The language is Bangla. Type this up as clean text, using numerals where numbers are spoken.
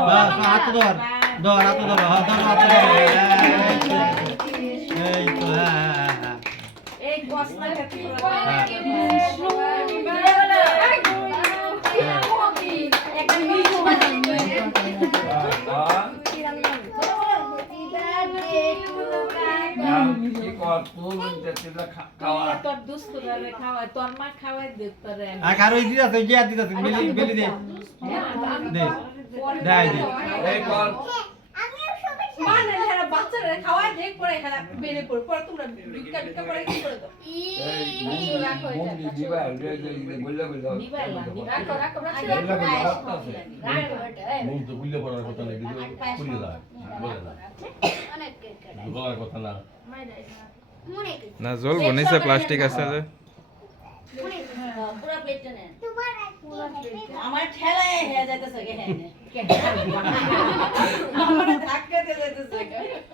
বাস হাত ধর ধর হাত ধর হাত ধর হাত ধর এই তো হ্যাঁ এই কসনা খেতে একটা মিষ্টি তোর দুস্থ খাওয়া তোর মা খাওয়াই দে তোরে আর কারো দিদা তো গিয়া দিদা বেলি বেলি দে দে দাই দে এই কর মানে যারা বাচ্চারা খাওয়াই দেখ পরে এখানে বেরে পড়ে পরে তোমরা ভিক্ষা ভিক্ষা করে কি করে দাও এই রাখো এটা মুখ দিবা বললে বললে নিবাইলা রাখো রাখো মুখ তো বুঝলে পড়ার কথা না কিন্তু পুড়িয়ে দাও বলে না বলার কথা না না জ্বলবো নিচে প্লাস্টিক আছে যে পুরো প্লেটটা নেন আমার ঠেলায় হয়ে যাইতেছে কে হ্যাঁ আমার ধাক্কা দিয়ে যাইতেছে